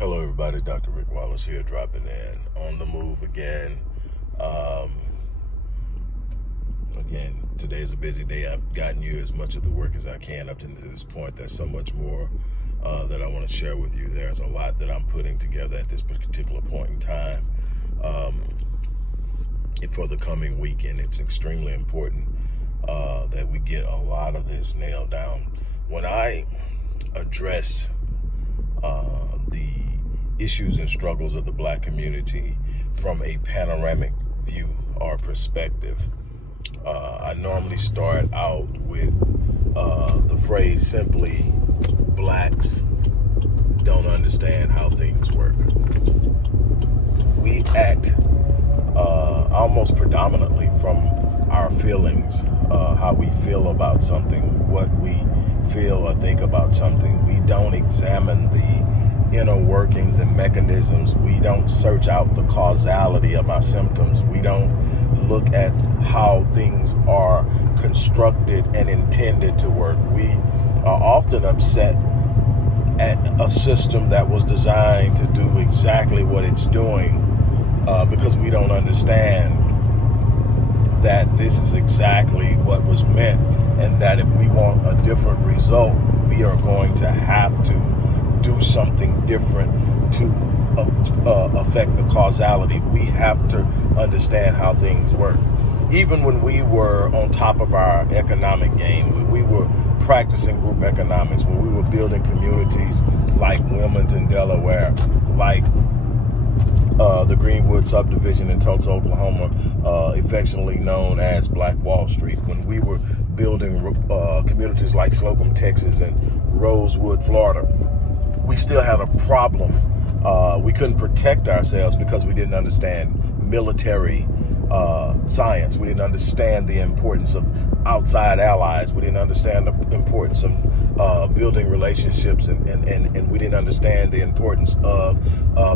Hello, everybody. Dr. Rick Wallace here, dropping in on the move again. Um, Again, today's a busy day. I've gotten you as much of the work as I can up to this point. There's so much more that I want to share with you. There's a lot that I'm putting together at this particular point in time for the coming weekend. It's extremely important that we get a lot of this nailed down. When I address the issues and struggles of the Black community from a panoramic view or perspective, I normally start out with the phrase simply, Blacks don't understand how things work. We act almost predominantly from our feelings, how we feel about something, what we feel or think about something. We don't examine the inner workings and mechanisms. We don't search out the causality of our symptoms. We don't look at how things are constructed and intended to work. We are often upset at a system that was designed to do exactly what it's doing because we don't understand that this is exactly what was meant, and that if we want a different result, we are going to have to do something different to affect the causality. We have to understand how things work. Even when we were on top of our economic game, when we were practicing group economics, when we were building communities like Wilmington, Delaware, like the Greenwood subdivision in Tulsa, Oklahoma, affectionately known as Black Wall Street, when we were building communities like Slocum, Texas, and Rosewood, Florida, we still had a problem. We couldn't protect ourselves because we didn't understand military science. We didn't understand the importance of outside allies. We didn't understand the importance of building relationships, and we didn't understand the importance of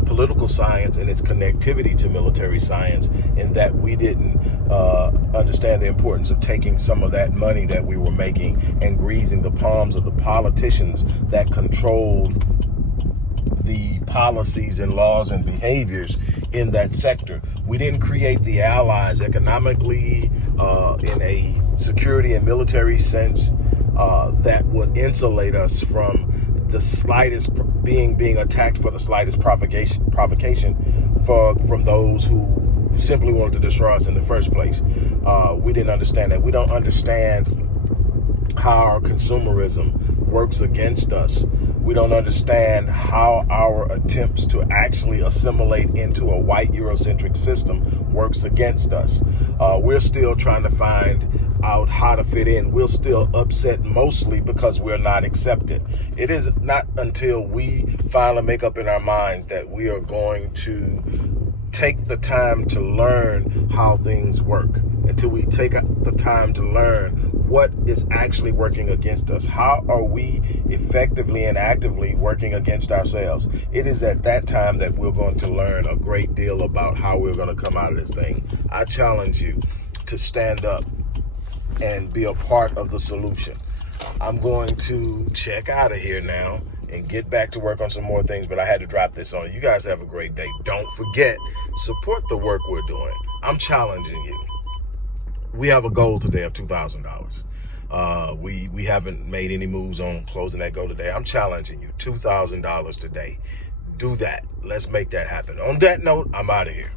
political science and its connectivity to military science, in that we didn't understand the importance of taking some of that money that we were making and greasing the palms of the politicians that controlled the policies and laws and behaviors in that sector. We didn't create the allies economically, in a security and military sense, that would insulate us from the slightest being attacked for the slightest provocation from those who simply wanted to destroy us in the first place. We didn't understand that. We don't understand how our consumerism works against us. We don't understand how our attempts to actually assimilate into a white Eurocentric system works against us. We're still trying to find out how to fit in. We're still upset mostly because we're not accepted. It is not until we finally make up in our minds that we are going to take the time to learn how things work, until we take the time to learn what is actually working against us. How are we effectively and actively working against ourselves? It is at that time that we're going to learn a great deal about how we're going to come out of this thing. I challenge you to stand up and be a part of the solution. I'm going to check out of here now and get back to work on some more things, but I had to drop this on you. You guys have a great day. Don't forget, support the work we're doing. I'm challenging you. We have a goal today of $2,000. We haven't made any moves on closing that goal today. I'm challenging you, $2,000 today. Do that. Let's make that happen. On that note, I'm out of here.